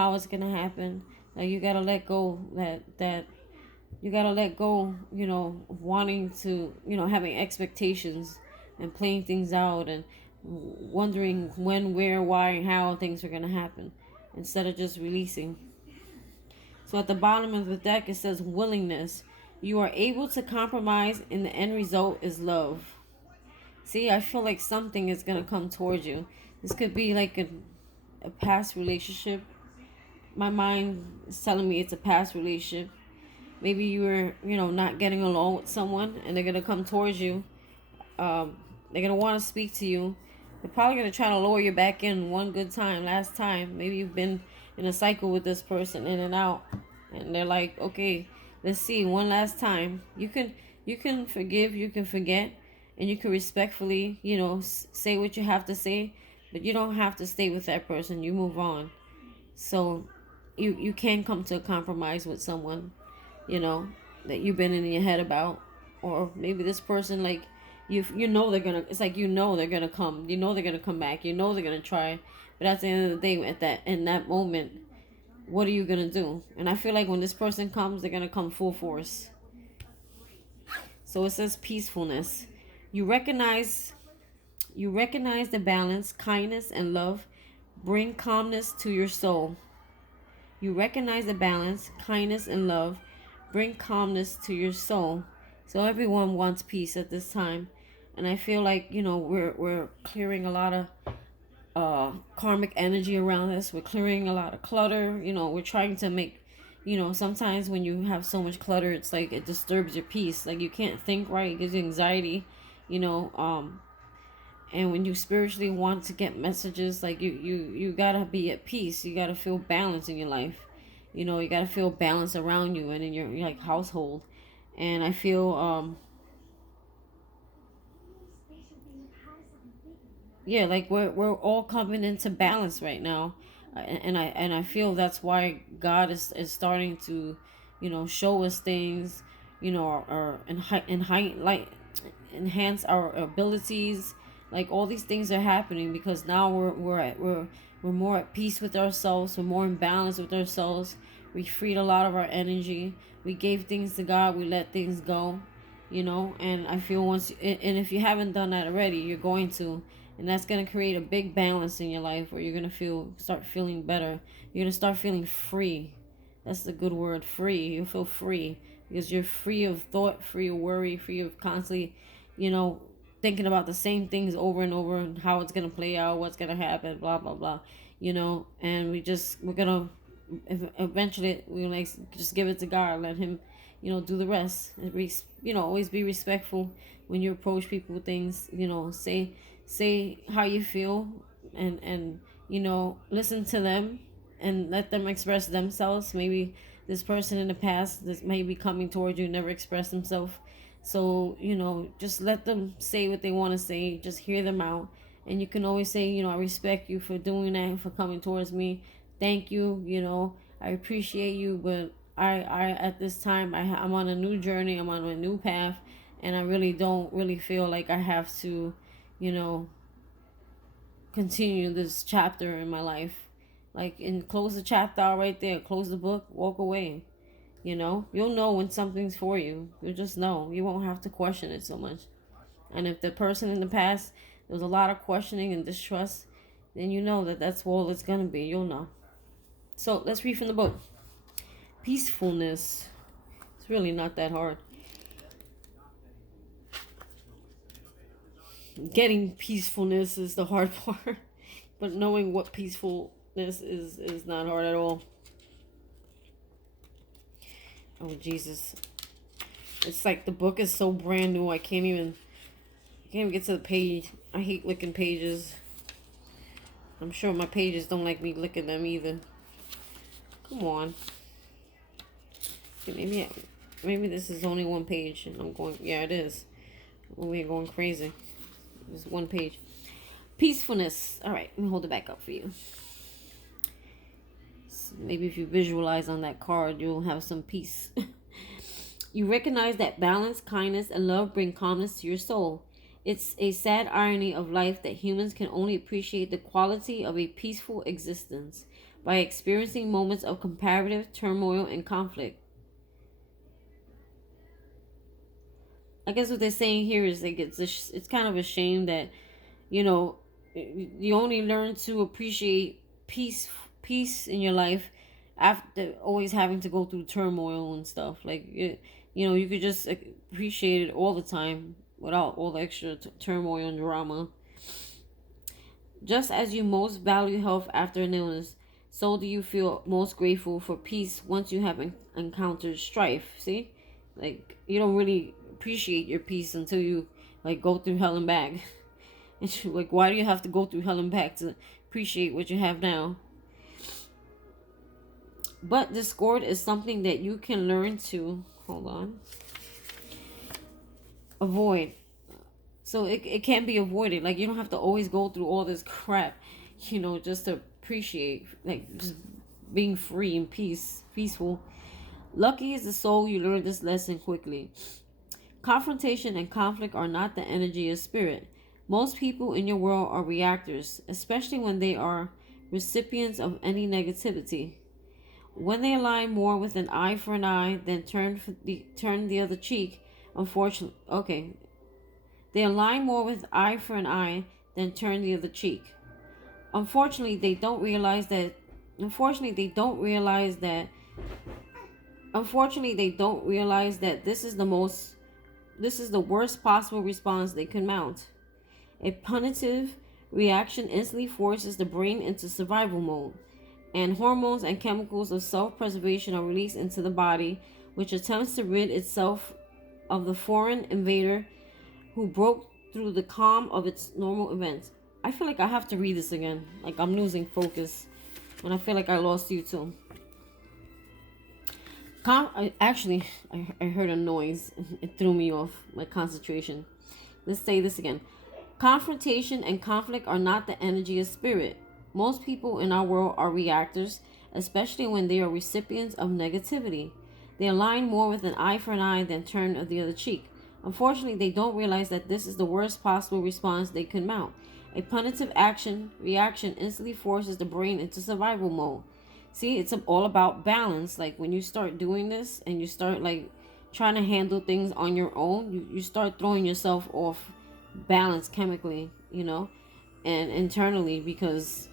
how it's gonna happen. Like you gotta let go that you gotta let go, of wanting to, having expectations and playing things out and wondering when, where, why, and how things are gonna happen instead of just releasing. So at the bottom of the deck it says willingness. You are able to compromise and the end result is love. See, I feel like something is gonna come towards you. This could be like a past relationship. My mind is telling me it's a past relationship. Maybe you were, not getting along with someone and they're gonna come towards you. They're gonna want to speak to you. They're probably gonna try to lower you back in one good time, last time. Maybe you've been in a cycle with this person in and out, and they're like, okay, let's see one last time. You can forgive, you can forget, and you can respectfully, say what you have to say, but you don't have to stay with that person. You move on. So you can come to a compromise with someone, you know, that you've been in your head about, or maybe this person, like, they're gonna, it's like, they're gonna come, they're gonna come back, they're gonna try, but at the end of the day, in that moment, what are you gonna do? And I feel like when this person comes, they're gonna come full force. So it says peacefulness. You recognize you recognize the balance, kindness, and love bring calmness to your soul. You recognize the balance, kindness, and love bring calmness to your soul. So everyone wants peace at this time, and I feel like, we're clearing a lot of karmic energy around us. We're clearing a lot of clutter. We're trying to make, sometimes when you have so much clutter, it's like it disturbs your peace. Like you can't think right, it gives you anxiety. You know, and when you spiritually want to get messages, like you gotta be at peace. You gotta feel balance in your life. You gotta feel balance around you and in your like household. And I feel yeah, like we're all coming into balance right now. And I feel that's why God is starting to, show us things, or like enhance our abilities. Like all these things are happening because now we're more at peace with ourselves. We're more in balance with ourselves. We freed a lot of our energy. We gave things to God. We let things go. And I feel and if you haven't done that already, you're going to, and that's going to create a big balance in your life where you're going to start feeling better. You're going to start feeling free. That's the good word, free. You'll feel free because you're free of thought, free of worry, free of constantly, you know thinking about the same things over and over and how it's going to play out, what's going to happen, blah blah blah. And we're going to eventually, we like just give it to God, let him, do the rest. Always be respectful when you approach people with things. Say how you feel, and listen to them and let them express themselves. Maybe this person in the past that may be coming towards you never expressed himself, so just let them say what they want to say. Just hear them out, and you can always say, I respect you for doing that and for coming towards me. Thank you. I appreciate you, but I at this time, I'm on a new journey. I'm on a new path, and I really don't really feel like I have to, you know, continue this chapter in my life. Like, and close the chapter out right there. Close the book. Walk away. You'll know when something's for you. You'll just know. You won't have to question it so much. And if the person in the past, there was a lot of questioning and distrust, then you know that that's all it's gonna be. You'll know. So let's read from the book. Peacefulness. It's really not that hard. Getting peacefulness is the hard part, but knowing what peacefulness is not hard at all. Oh Jesus! It's like the book is so brand new. I can't even get to the page. I hate licking pages. I'm sure my pages don't like me licking them either. Come on. Okay, maybe this is only one page, and I'm going. Yeah, it is. We're going crazy. Just one page. Peacefulness. All right, let me hold it back up for you. So maybe if you visualize on that card, you'll have some peace. You recognize that balance, kindness, and love bring calmness to your soul. It's a sad irony of life that humans can only appreciate the quality of a peaceful existence by experiencing moments of comparative turmoil and conflict. I guess what they're saying here is like it's kind of a shame that, you know, you only learn to appreciate peace in your life after always having to go through turmoil and stuff. Like you know, you could just appreciate it all the time without all the extra turmoil and drama. Just as you most value health after an illness, so do you feel most grateful for peace once you have encountered strife. See, like you don't really appreciate your peace until you like go through hell and back. And like, why do you have to go through hell and back to appreciate what you have now? But discord is something that you can learn to avoid. So it can be avoided. Like you don't have to always go through all this crap, just to appreciate like just being free and peaceful. Lucky is the soul you learn this lesson quickly. Confrontation and conflict are not the energy of spirit. Most people in your world are reactors, especially when they are recipients of any negativity. When they align more with an eye for an eye than turn the other cheek, unfortunately, okay, they align more with eye for an eye than turn the other cheek. Unfortunately, they don't realize that. Unfortunately, they don't realize that. Unfortunately, they don't realize that this is the worst possible response they can mount. A punitive reaction instantly forces the brain into survival mode, and hormones and chemicals of self-preservation are released into the body, which attempts to rid itself of the foreign invader who broke through the calm of its normal events. I feel like I have to read this again. Like I'm losing focus, and I feel like I lost you too. I heard a noise. It threw me off my concentration. Let's say this again. Confrontation and conflict are not the energy of spirit. Most people in our world are reactors, especially when they are recipients of negativity. They align more with an eye for an eye than turn of the other cheek. Unfortunately, they don't realize that this is the worst possible response they can mount. A punitive reaction instantly forces the brain into survival mode. See, it's all about balance. Like when you start doing this and you start like trying to handle things on your own, you start throwing yourself off balance chemically, and internally, because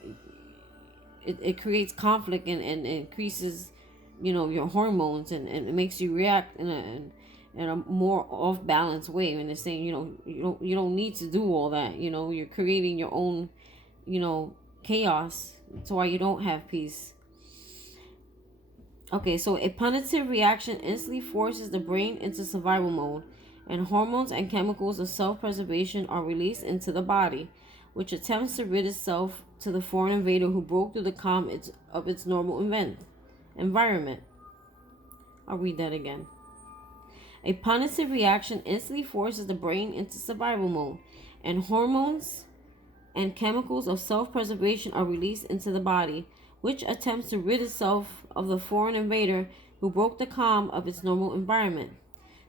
it creates conflict and increases, your hormones, and it makes you react in a more off balance way. And it's saying, you don't need to do all that. You're creating your own, chaos. That's why you don't have peace. Okay, so a punitive reaction instantly forces the brain into survival mode, and hormones and chemicals of self-preservation are released into the body, which attempts to rid itself to the foreign invader who broke through the calm of its normal environment. I'll read that again. A punitive reaction instantly forces the brain into survival mode, and hormones and chemicals of self-preservation are released into the body, which attempts to rid itself of the foreign invader who broke the calm of its normal environment.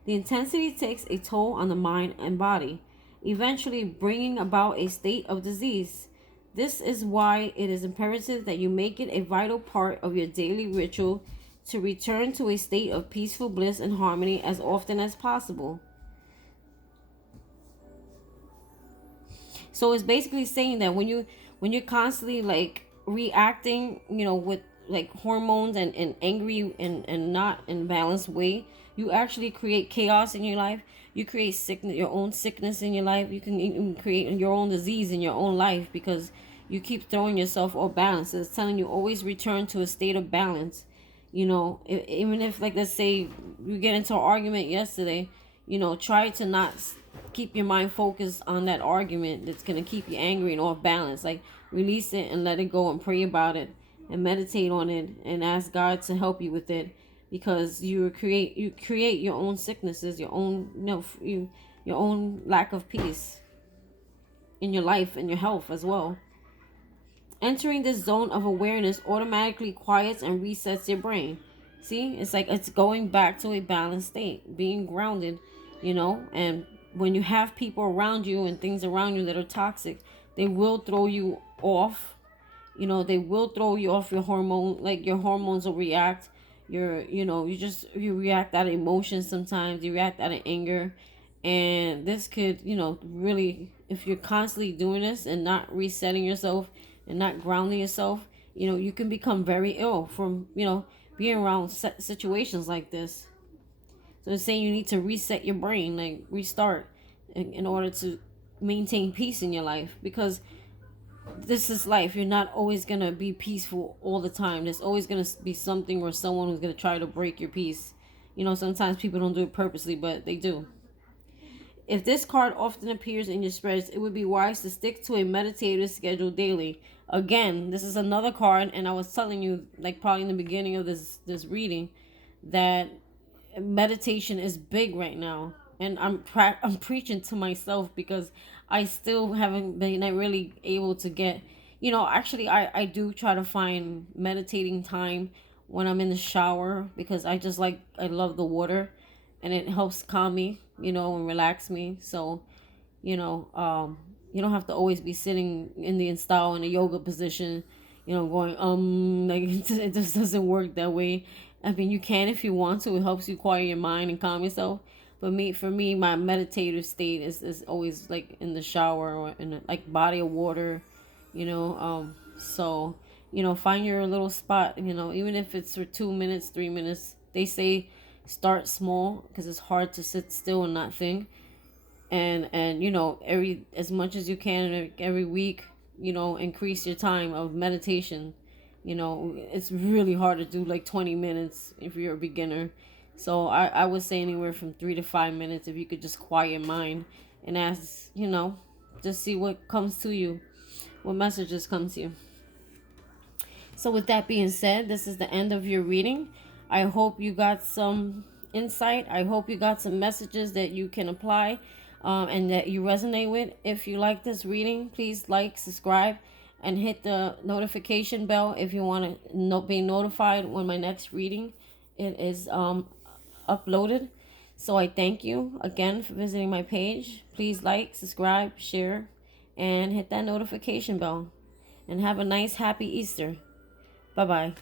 The intensity takes a toll on the mind and body, eventually bringing about a state of disease. This is why it is imperative that you make it a vital part of your daily ritual to return to a state of peaceful bliss and harmony as often as possible. So it's basically saying that when you're constantly like reacting, with like hormones and angry and not in balanced way, you actually create chaos in your life. You create sickness, your own sickness in your life. You can even create your own disease in your own life because you keep throwing yourself off balance. It's telling you always return to a state of balance. Even if, like, let's say you get into an argument yesterday, try to not keep your mind focused on that argument that's going to keep you angry and off balance. Like, release it and let it go and pray about it and meditate on it and ask God to help you with it, because you create your own sicknesses, your own your own lack of peace in your life and your health as well. Entering this zone of awareness automatically quiets and resets your brain. See, it's like it's going back to a balanced state, being grounded, and when you have people around you and things around you that are toxic, they will throw you off, They will throw you off your hormone, like your hormones will react. You react out of emotion sometimes, you react out of anger. And this could, really, if you're constantly doing this and not resetting yourself and not grounding yourself, you can become very ill from, being around situations like this. So it's saying you need to reset your brain, like restart, in order to maintain peace in your life. Because this is life. You're not always going to be peaceful all the time. There's always going to be something or someone who's going to try to break your peace. Sometimes people don't do it purposely, but they do. If this card often appears in your spreads, it would be wise to stick to a meditative schedule daily. Again, this is another card, and I was telling you, like probably in the beginning of this reading, that meditation is big right now. And I'm preaching to myself, because I still haven't been really able to get, actually I do try to find meditating time when I'm in the shower, because I love the water, and it helps calm me, and relax me. So, you don't have to always be sitting in the install in a yoga position, going like it just doesn't work that way. I mean, you can if you want to. It helps you quiet your mind and calm yourself. But for me, my meditative state is always like in the shower or in a like body of water, so, find your little spot, even if it's for 2 minutes, 3 minutes. They say start small, because it's hard to sit still and not think. And every as much as you can every week, increase your time of meditation. It's really hard to do like 20 minutes if you're a beginner. So I would say anywhere from 3 to 5 minutes, if you could just quiet your mind and ask, just see what comes to you, what messages come to you. So with that being said, this is the end of your reading. I hope you got some insight. I hope you got some messages that you can apply, and that you resonate with. If you like this reading, please like, subscribe, and hit the notification bell if you want to be notified when my next reading is uploaded. So I thank you again for visiting my page. Please like, subscribe, share, and hit that notification bell. And have a nice, happy Easter. Bye-bye.